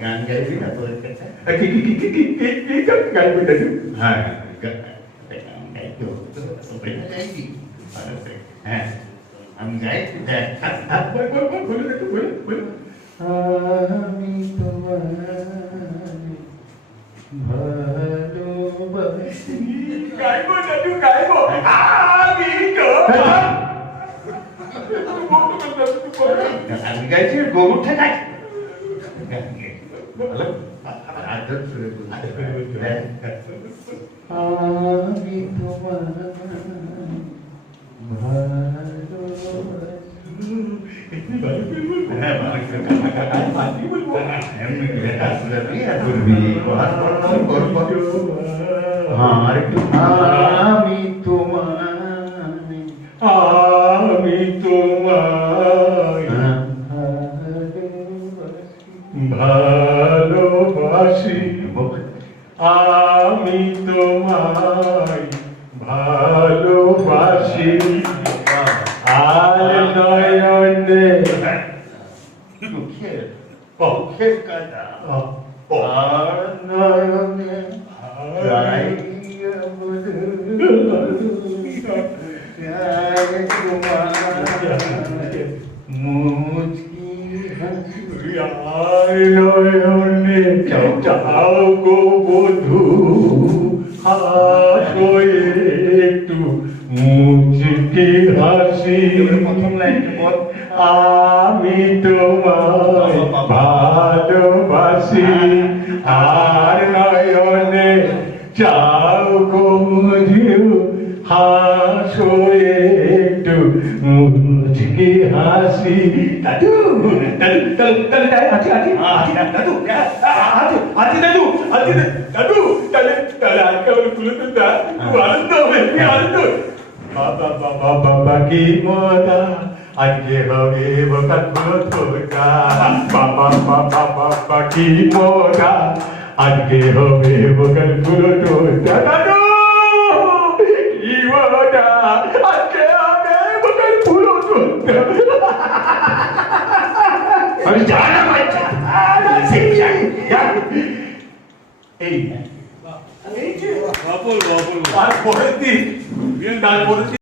গান গাইবি না তোর কাছে? হ্যাঁ হ্যাঁ আমি গাই দেখ আমি তোমার ভালোবাসি গাইবো দাদু গাইবো আমি তো আমি গাইছি গরু ঠেকাই আমি তোমার আমি তোমায় ভালোবাসি আমি তোমায় ভালোবাসি আর নয়নে পক্ষের কাজা আর নয়নে নয়নে যাও গো বধু হাসো একটু মুচকি হাসি প্রথম লাইন বল আমি তোমায় ভালোবাসি আর নয়নে যাও গো বধু হাসো একটু মুচকি হাসি দাদু দাদু দাদু দাদু দাদু দাদু দাদু তাহলে তাহলে আজকে আমার খুলে তো দা খুব আনন্দ হবে কি আনন্দ বাবা বাবা বাবা কি মজা আজকে হবে বকাত তোটা বাবা বাবা বাবা কি মজা আজকে হবে বকাত তোটা দাদু কি মজা আজকে হবে বকাত তোটা আমি জানা পাচ্ছি এই এই যে বাবুল বাবুল আর পরের দিন তারপরে